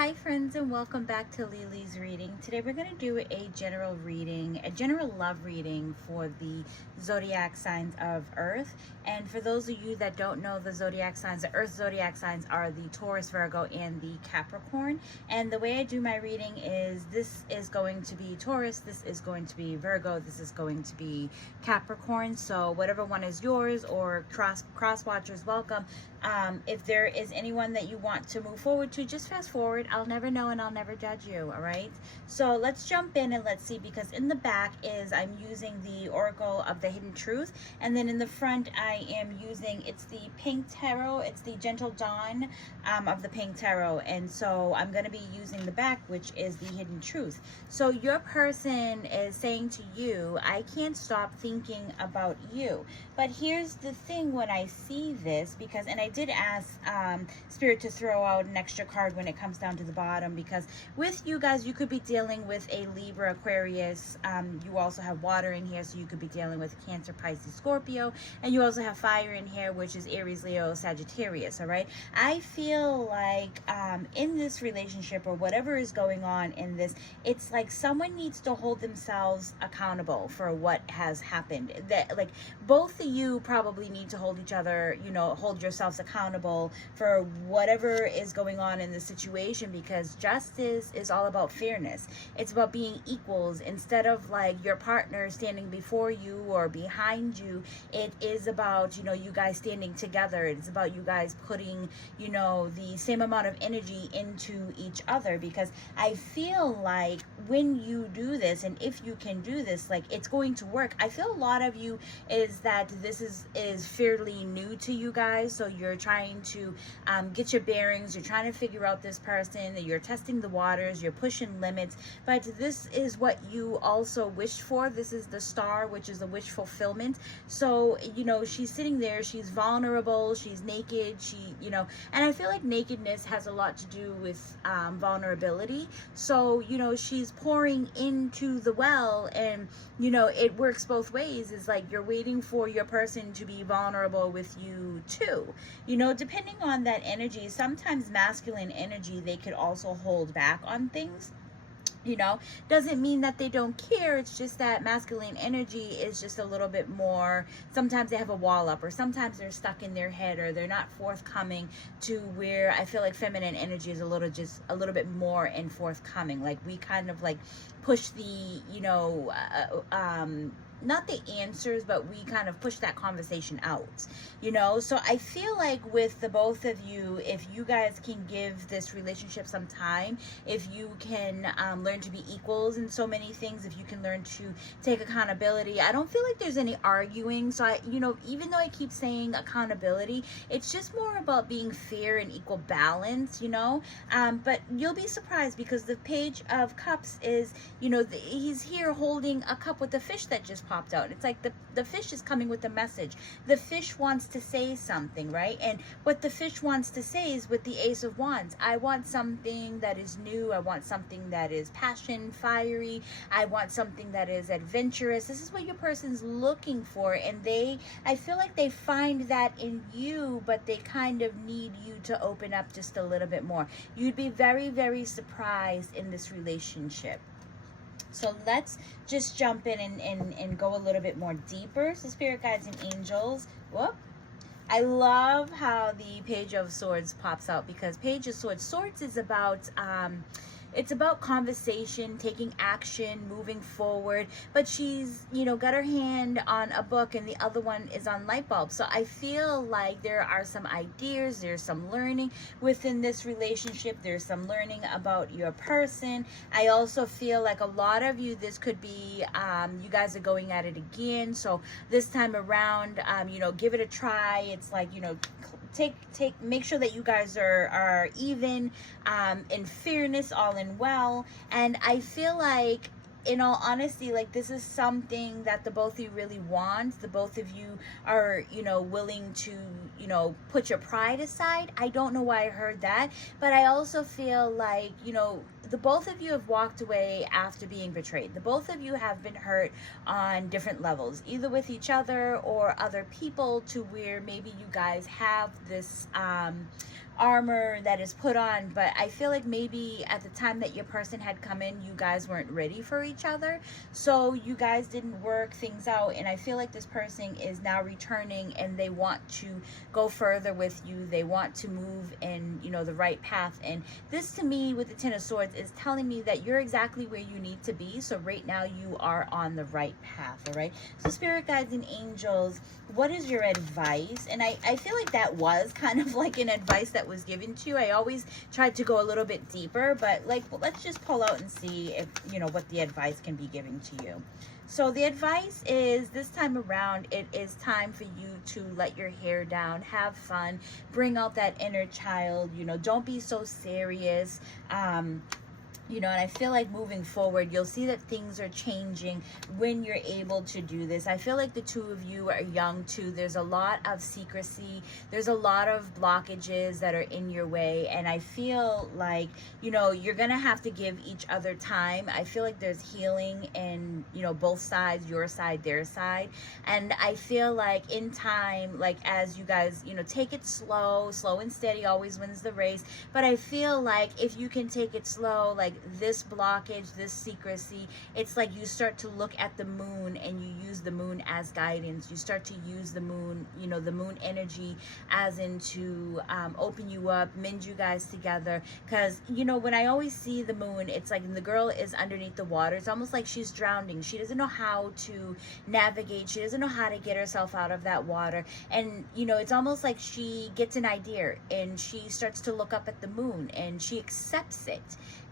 Hi friends, and welcome back to Lily's reading. Today we're going to do a general reading, a general love reading for the zodiac signs of Earth. And for those of you that don't know the zodiac signs, the Earth zodiac signs are the Taurus, Virgo, and the Capricorn. And the way I do my reading is this is going to be Taurus, this is going to be Virgo, this is going to be Capricorn. So whatever one is yours, or cross watchers, welcome. If there is anyone that you want to move forward to, just fast forward. I'll never know and I'll never judge you, all right? So let's jump in and let's see, because in the back is I'm using the Oracle of the Hidden Truth, and then in the front I am using, it's the Pink Tarot, it's the Gentle Dawn of the Pink Tarot, and so I'm going to be using the back, which is the Hidden Truth. So your person is saying to you, I can't stop thinking about you. But here's the thing when I see this, because, and I did ask Spirit to throw out an extra card when it comes down to the bottom, because with you guys, you could be dealing with a Libra, Aquarius. You also have water in here, so you could be dealing with Cancer, Pisces, Scorpio, and you also have fire in here, which is Aries, Leo, Sagittarius. All right, I feel like in this relationship, or whatever is going on in this, it's like someone needs to hold themselves accountable for what has happened. That, like, both of you probably need to hold each other, you know, hold yourselves accountable for whatever is going on in the situation, because justice is all about fairness. It's about being equals instead of like your partner standing before you or behind you. It is about, you know, you guys standing together. It's about you guys putting, you know, the same amount of energy into each other, because I feel like when you do this, and if you can do this, like, it's going to work. I feel a lot of you is that this is fairly new to you guys, so you're trying to get your bearings, you're trying to figure out this person, you're testing the waters, you're pushing limits, but this is what you also wished for. This is the Star, which is a wish fulfillment. So, you know, she's sitting there, she's vulnerable, she's naked, you know, and I feel like nakedness has a lot to do with vulnerability. So, you know, she's pouring into the well, and, you know, it works both ways. It's like you're waiting for your person to be vulnerable with you too, you know, depending on that energy. Sometimes masculine energy, they could also hold back on things, you know. Doesn't mean that they don't care. It's just that masculine energy is just a little bit more, sometimes they have a wall up, or sometimes they're stuck in their head, or they're not forthcoming, to where I feel like feminine energy is just a little bit more in forthcoming. Like, we kind of like push the, you know, not the answers, but we kind of push that conversation out, you know. So I feel like with the both of you, if you guys can give this relationship some time, if you can learn to be equals in so many things, if you can learn to take accountability, I don't feel like there's any arguing. So I, you know, even though I keep saying accountability, it's just more about being fair and equal balance, you know. But you'll be surprised, because the Page of Cups is, you know, he's here holding a cup with the fish that just popped out. It's like the fish is coming with a message. The fish wants to say something, right? And what the fish wants to say is with the Ace of Wands, I want something that is new. I want something that is passion, fiery. I want something that is adventurous. This is what your person's looking for, and I feel like they find that in you, but they kind of need you to open up just a little bit more. You'd be very, very surprised in this relationship. So let's just jump in and go a little bit more deeper. So spirit guides and angels. Whoop. I love how the Page of Swords pops out, because Page of Swords is about it's about conversation, taking action, moving forward. But she's, you know, got her hand on a book, and the other one is on light bulbs. So I feel like there are some ideas, there's some learning within this relationship. There's some learning about your person. I also feel like a lot of you, this could be, you guys are going at it again. So this time around, you know, give it a try. It's like, you know, make sure that you guys are even, in fairness, all in well. And I feel like, in all honesty, like, this is something that the both of you really want. The both of you are, you know, willing to, you know, put your pride aside. I don't know why I heard that, but I also feel like, you know, the both of you have walked away after being betrayed. The both of you have been hurt on different levels, either with each other or other people, to where maybe you guys have this armor that is put on, but I feel like maybe at the time that your person had come in, you guys weren't ready for each other, so you guys didn't work things out. And I feel like this person is now returning, and they want to go further with you. They want to move in, you know, the right path. And this, to me, with the Ten of Swords, is telling me that you're exactly where you need to be. So right now you are on the right path. All right, so spirit guides and angels, what is your advice? And I feel like that was kind of like an advice that was given to you. I always tried to go a little bit deeper, but like, well, let's just pull out and see if, you know, what the advice can be given to you. So the advice is, this time around, it is time for you to let your hair down, have fun, bring out that inner child, you know, don't be so serious. You know, and I feel like moving forward, you'll see that things are changing when you're able to do this. I feel like the two of you are young too. There's a lot of secrecy. There's a lot of blockages that are in your way. And I feel like, you know, you're going to have to give each other time. I feel like there's healing in, you know, both sides, your side, their side. And I feel like in time, like as you guys, you know, take it slow and steady always wins the race. But I feel like if you can take it slow, like this blockage, this secrecy, it's like you start to look at the moon and you use the moon as guidance. You start to use the moon, you know, the moon energy as in to open you up, mend you guys together. Because, you know, when I always see the moon, it's like the girl is underneath the water. It's almost like she's drowning. She doesn't know how to navigate. She doesn't know how to get herself out of that water. And, you know, it's almost like she gets an idea and she starts to look up at the moon and she accepts it.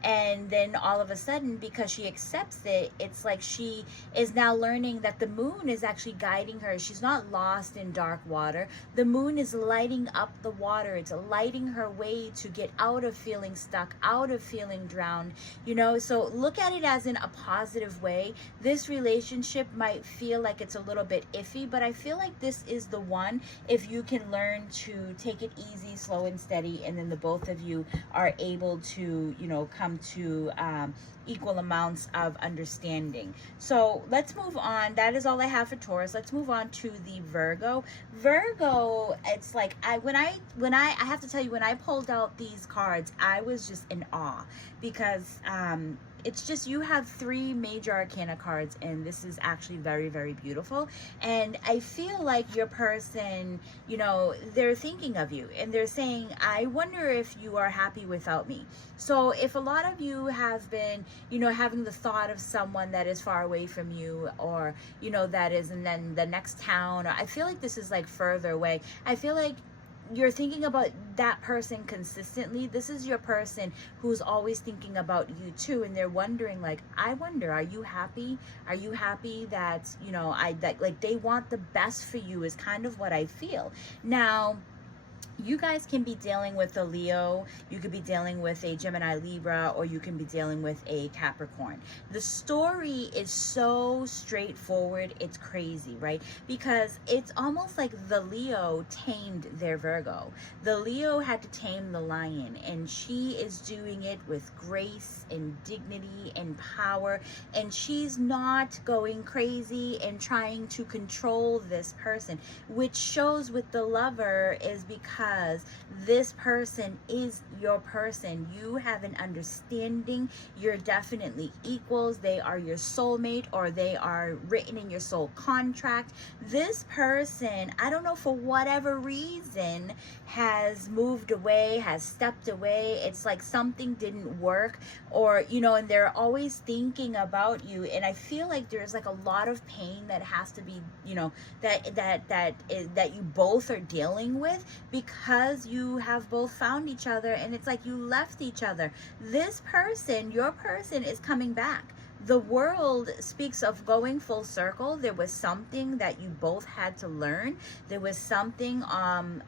And then all of a sudden, because she accepts it, it's like she is now learning that the moon is actually guiding her. She's not lost in dark water. The moon is lighting up the water. It's lighting her way to get out of feeling stuck, out of feeling drowned, you know. So look at it as in a positive way. This relationship might feel like it's a little bit iffy, but I feel like this is the one if you can learn to take it easy, slow and steady, and then the both of you are able to, you know, come to equal amounts of understanding. So let's move on. That is all I have for Taurus. Let's move on to the Virgo. Virgo, it's like I have to tell you, when I pulled out these cards, I was just in awe because it's just, you have 3 major arcana cards, and this is actually very, very beautiful. And I feel like your person, you know, they're thinking of you and they're saying, I wonder if you are happy without me. So if a lot of you have been, you know, having the thought of someone that is far away from you, or, you know, that is in then the next town, or I feel like this is like further away. I feel like you're thinking about that person consistently. This is your person who's always thinking about you too, and they're wondering, like, I wonder, are you happy? Are you happy that, you know, that like they want the best for you, is kind of what I feel. Now, you guys can be dealing with a Leo, you could be dealing with a Gemini, Libra, or you can be dealing with a Capricorn. The story is so straightforward, it's crazy, right? Because it's almost like the Leo tamed their Virgo. The Leo had to tame the lion, and she is doing it with grace and dignity and power, and she's not going crazy and trying to control this person, which shows with the Lover is because this person is your person. You have an understanding. You're definitely equals. They are your soulmate, or they are written in your soul contract. This person, I don't know, for whatever reason, has moved away, has stepped away. It's like something didn't work, or, you know, and they're always thinking about you. And I feel like there's like a lot of pain that has to be, you know, that you both are dealing with, because you have both found each other, and it's like you left each other. This person, your person, is coming back. The world speaks of going full circle. There was something that you both had to learn. There was something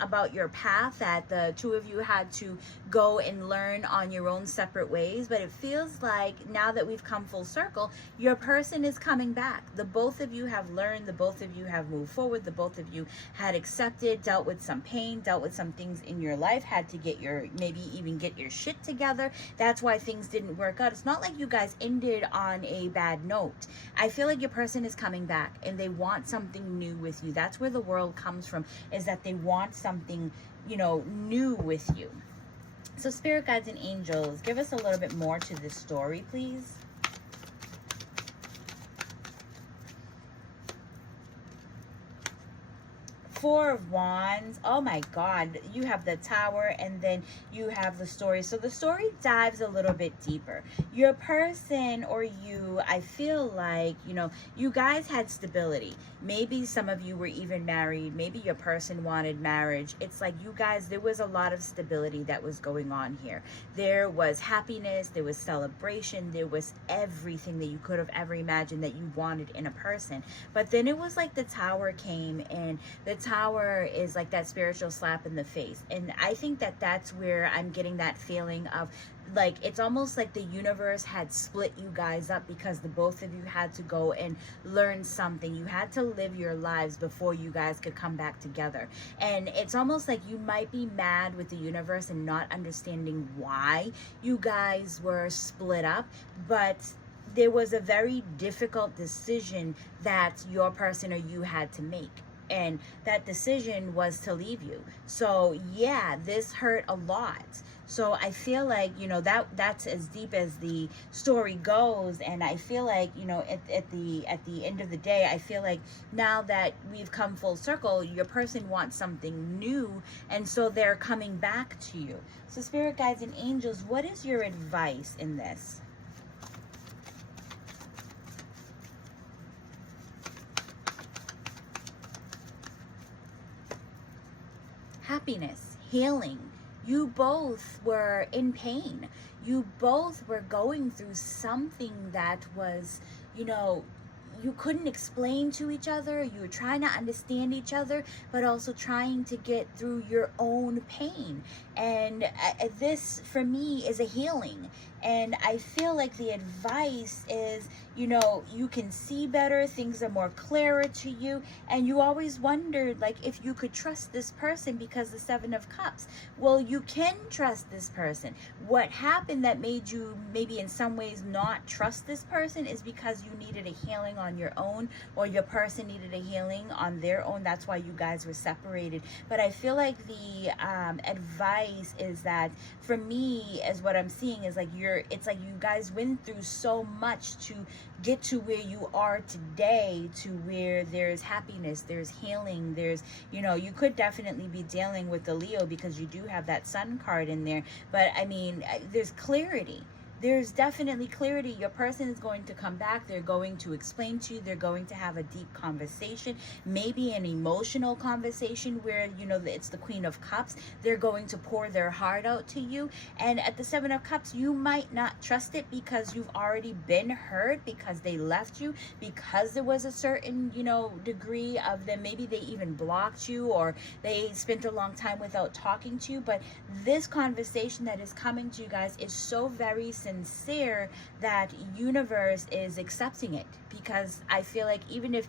about your path that the two of you had to go and learn on your own separate ways. But it feels like now that we've come full circle, your person is coming back. The both of you have learned. The both of you have moved forward. The both of you had accepted, dealt with some pain, dealt with some things in your life, had to get your, maybe even get your shit together. That's why things didn't work out. It's not like you guys ended on a bad note. I feel like your person is coming back and they want something new with you. That's where the world comes from, is that they want something, you know, new with you. So spirit guides and angels, give us a little bit more to this story, please. Four of Wands. Oh my God, you have the Tower and then you have the story. So the story dives a little bit deeper. Your person, or you, I feel like, you know, you guys had stability. Maybe some of you were even married. Maybe your person wanted marriage. It's like you guys, there was a lot of stability that was going on here. There was happiness, there was celebration, there was everything that you could have ever imagined that you wanted in a person. But then it was like the Tower came, and the Tower is like that spiritual slap in the face. And I think that that's where I'm getting that feeling of, like, it's almost like the universe had split you guys up because the both of you had to go and learn something. You had to live your lives before you guys could come back together. And it's almost like you might be mad with the universe and not understanding why you guys were split up, but there was a very difficult decision that your person or you had to make. And that decision was to leave you. So yeah, this hurt a lot. So I feel like, you know, that's as deep as the story goes. And I feel like, you know, at the end of the day, I feel like now that we've come full circle, your person wants something new, and so they're coming back to you. So spirit guides and angels, what is your advice in this? Happiness, healing. You both were in pain. You both were going through something that was, you know, you couldn't explain to each other. You were trying to understand each other, but also trying to get through your own pain. And this, for me, is a healing. And I feel like the advice is, you know, you can see better, things are more clearer to you, and you always wondered, like, if you could trust this person because the Seven of Cups. Well, you can trust this person. What happened that made you maybe in some ways not trust this person is because you needed a healing on your own, or your person needed a healing on their own. That's why you guys were separated. But I feel like the advice is that, for me, as what I'm seeing is like it's like you guys went through so much to get to where you are today, to where there's happiness, there's healing, there's, you know, you could definitely be dealing with the Leo because you do have that Sun card in there. But I mean, there's clarity. There's definitely clarity. Your person is going to come back. They're going to explain to you. They're going to have a deep conversation, maybe an emotional conversation where, you know, it's the Queen of Cups. They're going to pour their heart out to you. And at the Seven of Cups, you might not trust it because you've already been hurt, because they left you, because there was a certain, you know, degree of them. Maybe they even blocked you, or they spent a long time without talking to you. But this conversation that is coming to you guys is so very sincere that universe is accepting it, because I feel like even if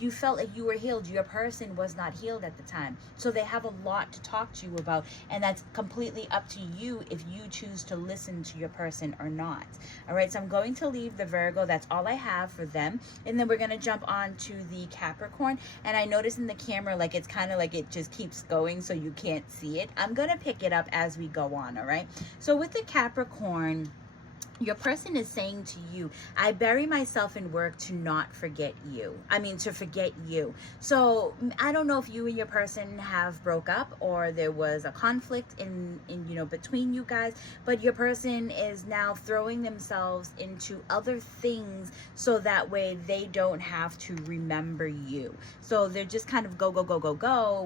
you felt like you were healed, your person was not healed at the time. So they have a lot to talk to you about, and that's completely up to you if you choose to listen to your person or not. All right, so I'm going to leave the Virgo. That's all I have for them, and then we're going to jump on to the Capricorn. And I notice in the camera, like, it's kind of like it just keeps going so you can't see it. I'm going to pick it up as we go on. All right, so with the Capricorn, your person is saying to you, I bury myself in work to not forget you. I mean, to forget you. So I don't know if you and your person have broke up, or there was a conflict in you know, between you guys, but your person is now throwing themselves into other things so that way they don't have to remember you. So they're just kind of go,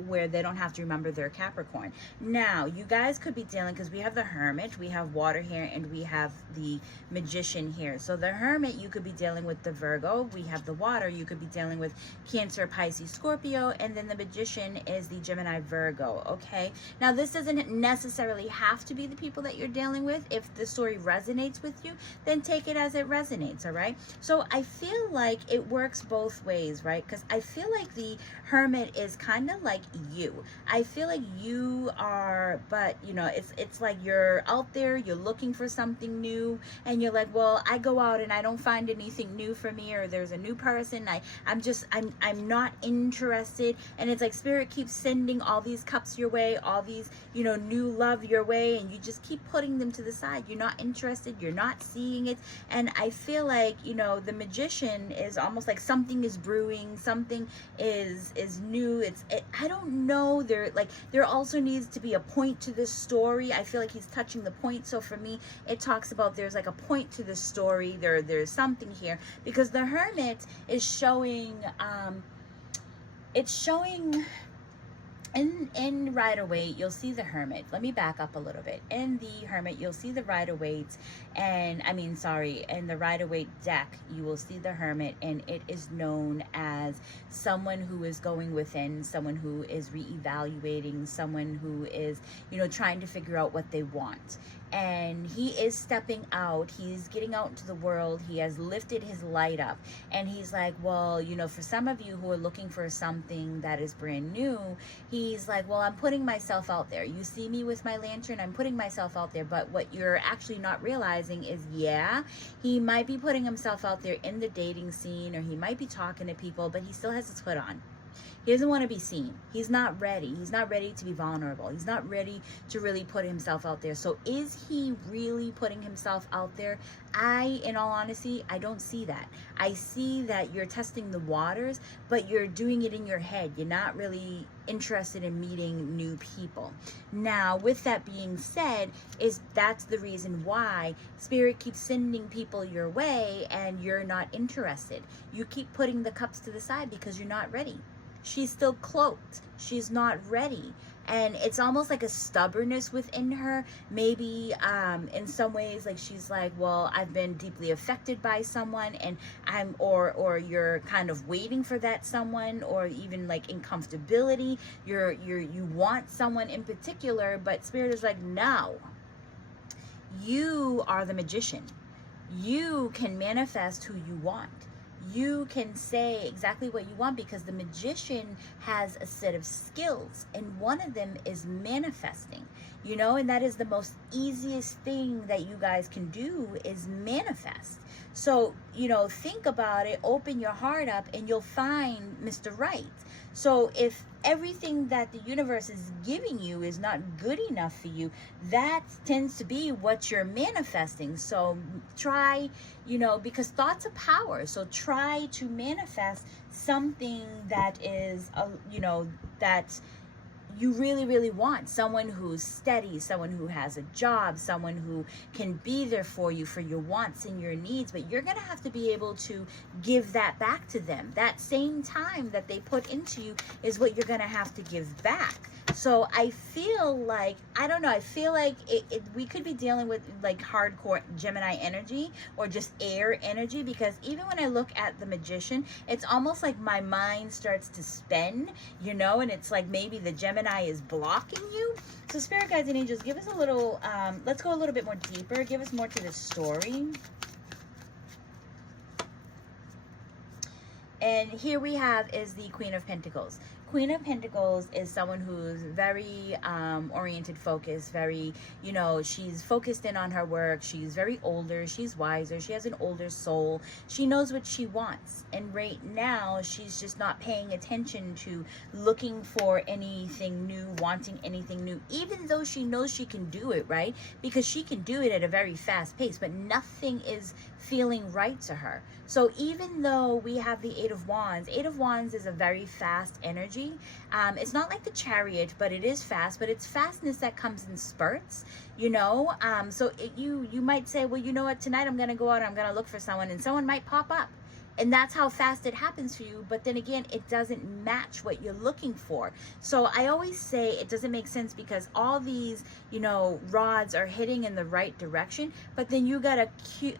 where they don't have to remember their Capricorn. Now, you guys could be dealing, because we have the Hermit, we have water here, and we have the Magician here. So the Hermit, you could be dealing with the Virgo. We have the water, you could be dealing with Cancer, Pisces, Scorpio, and then the Magician is the Gemini, Virgo. Okay, now this doesn't necessarily have to be the people that you're dealing with. If the story resonates with you, then take it as it resonates. All right, so I feel like it works both ways, right? Because I feel like the Hermit is kind of like you. I feel like you are, but you know, it's like you're out there, you're looking for something new, and you're like, well, I go out and I don't find anything new for me, or there's a new person, I'm not interested. And it's like spirit keeps sending all these cups your way, all these, you know, new love your way, and you just keep putting them to the side. You're not interested, you're not seeing it. And I feel like, you know, the Magician is almost like something is brewing, something is new. I don't know, there also needs to be a point to this story. I feel like he's touching the point. So for me, it talks about there's like a point to the story. There's something here, because the Hermit is showing it's showing in Rider-Waite, you'll see the Hermit. Let me back up a little bit. In the Hermit, you'll see the Rider-Waite, and in the Rider-Waite deck, you will see the Hermit, and it is known as someone who is going within, someone who is reevaluating, someone who is, you know, trying to figure out what they want. And he is stepping out, he's getting out into the world, he has lifted his light up, and he's like, well, you know, for some of you who are looking for something that is brand new, he's like, well, I'm putting myself out there. You see me with my lantern, I'm putting myself out there. But what you're actually not realizing is, yeah, he might be putting himself out there in the dating scene, or he might be talking to people, but he still has his hood on. He doesn't want to be seen. He's not ready. He's not ready to be vulnerable. He's not ready to really put himself out there. So is he really putting himself out there? In all honesty, I don't see that. I see that you're testing the waters, but you're doing it in your head. You're not really interested in meeting new people. Now, with that being said, that's the reason why Spirit keeps sending people your way and you're not interested. You keep putting the cups to the side because you're not ready. She's still cloaked. She's not ready. And it's almost like a stubbornness within her. Maybe in some ways, like she's like, well, I've been deeply affected by someone, and or you're kind of waiting for that someone, or even like incomfortability. You want someone in particular, but Spirit is like, no. You are the Magician. You can manifest who you want. You can say exactly what you want, because the Magician has a set of skills, and one of them is manifesting, you know, and that is the most easiest thing that you guys can do, is manifest. So, you know, think about it, open your heart up, and you'll find Mr. Right. So if everything that the universe is giving you is not good enough for you, that tends to be what you're manifesting. So try, you know, because thoughts are power. So try to manifest something that is, you know, that you really, really want. Someone who's steady, someone who has a job, someone who can be there for you, for your wants and your needs. But you're going to have to be able to give that back to them. That same time that they put into you is what you're going to have to give back. So I feel like, I don't know, I feel like we could be dealing with like hardcore Gemini energy, or just air energy, because even when I look at the Magician, it's almost like my mind starts to spin, you know, and it's like maybe the Gemini is blocking you. So Spirit Guides and Angels, give us a little, let's go a little bit more deeper, give us more to this story. And here we have is the Queen of Pentacles. Queen of Pentacles is someone who's very oriented, focused, very, you know, she's focused in on her work. She's very older. She's wiser. She has an older soul. She knows what she wants. And right now, she's just not paying attention to looking for anything new, wanting anything new, even though she knows she can do it, right? Because she can do it at a very fast pace, but nothing is feeling right to her. So even though we have the Eight of Wands is a very fast energy. It's not like the Chariot, but it is fast, but it's fastness that comes in spurts, you know. So you might say, well, you know what, tonight I'm going to go out, I'm going to look for someone, and someone might pop up. And that's how fast it happens for you. But then again, it doesn't match what you're looking for. So I always say it doesn't make sense, because all these, you know, rods are hitting in the right direction. But then you got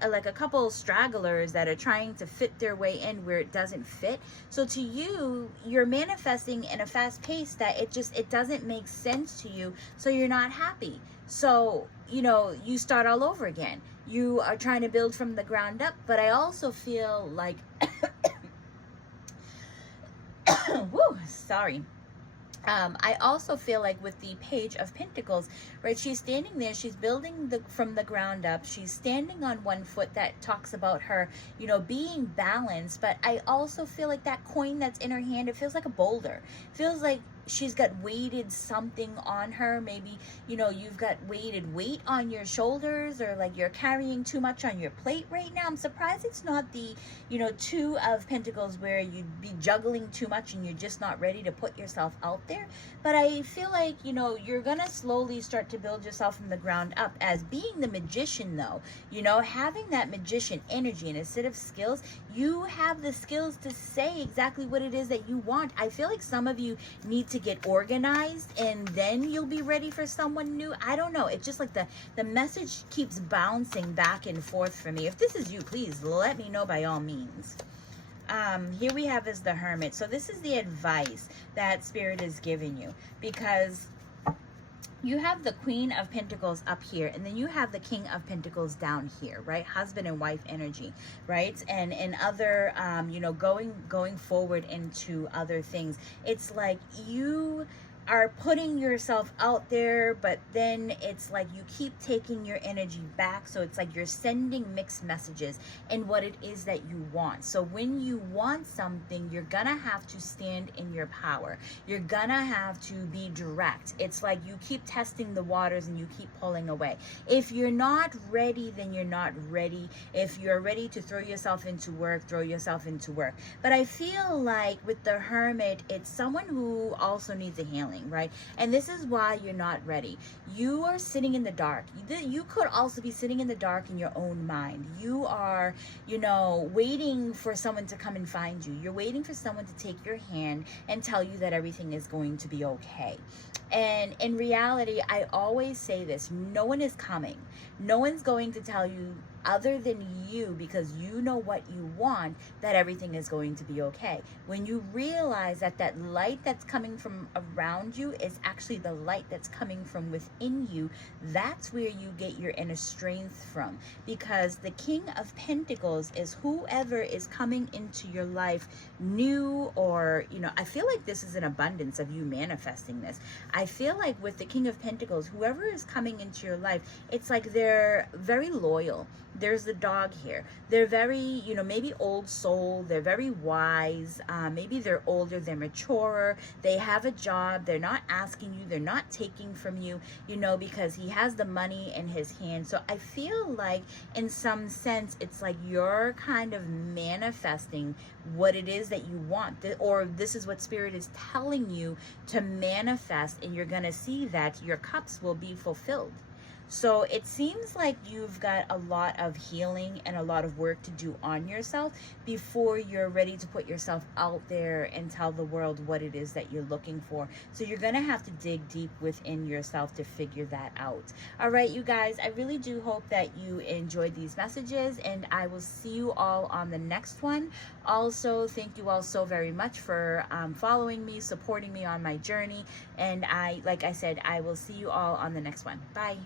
like a couple stragglers that are trying to fit their way in where it doesn't fit. So to you, you're manifesting in a fast pace that it doesn't make sense to you. So you're not happy. So, you know, you start all over again. You are trying to build from the ground up, but I also feel like, woo, sorry. I also feel like with the Page of Pentacles, right, she's standing there, she's building from the ground up, she's standing on one foot. That talks about her, you know, being balanced. But I also feel like that coin that's in her hand, it feels like a boulder. It feels like she's got weighted something on her. Maybe, you know, you've got weighted weight on your shoulders, or like you're carrying too much on your plate right now. I'm surprised it's not the, you know, Two of Pentacles, where you'd be juggling too much and you're just not ready to put yourself out there. But I feel like, you know, you're gonna slowly start to build yourself from the ground up. As being the magician, though, you know, having that magician energy and a set of skills, you have the skills to say exactly what it is that you want. I feel like some of you need to get organized, and then you'll be ready for someone new. I don't know. It's just like the message keeps bouncing back and forth for me. If this is you, please let me know by all means. Here we have is the Hermit. So this is the advice that Spirit is giving you, because you have the Queen of Pentacles up here, and then you have the King of Pentacles down here, right? Husband and wife energy, right? And other, you know, going forward into other things. It's like you are putting yourself out there, but then it's like you keep taking your energy back. So it's like you're sending mixed messages in what it is that you want. So when you want something, you're gonna have to stand in your power. You're gonna have to be direct. It's like you keep testing the waters and you keep pulling away. If you're not ready, then you're not ready. If you're ready to throw yourself into work, throw yourself into work. But I feel like with the Hermit, it's someone who also needs a healing, right? And this is why you're not ready. You are sitting in the dark. You could also be sitting in the dark in your own mind. You are, you know, waiting for someone to come and find you. You're waiting for someone to take your hand and tell you that everything is going to be okay. And in reality, I always say this: no one is coming. No one's going to tell you, other than you, because you know what you want, that everything is going to be okay. When you realize that that light that's coming from around you is actually the light that's coming from within you, that's where you get your inner strength from. Because the King of Pentacles is whoever is coming into your life new, or, you know, I feel like this is an abundance of you manifesting this. I feel like with the King of Pentacles, whoever is coming into your life, it's like they're very loyal. There's the dog here. They're very, you know, maybe old soul. They're very wise. Maybe they're older. They're maturer. They have a job. They're not asking you. They're not taking from you, you know, because he has the money in his hand. So I feel like in some sense, it's like you're kind of manifesting what it is that you want, or this is what Spirit is telling you to manifest, and you're going to see that your cups will be fulfilled. So it seems like you've got a lot of healing and a lot of work to do on yourself before you're ready to put yourself out there and tell the world what it is that you're looking for. So you're going to have to dig deep within yourself to figure that out. All right, you guys, I really do hope that you enjoyed these messages, and I will see you all on the next one. Also, thank you all so very much for following me, supporting me on my journey. And like I said, I will see you all on the next one. Bye.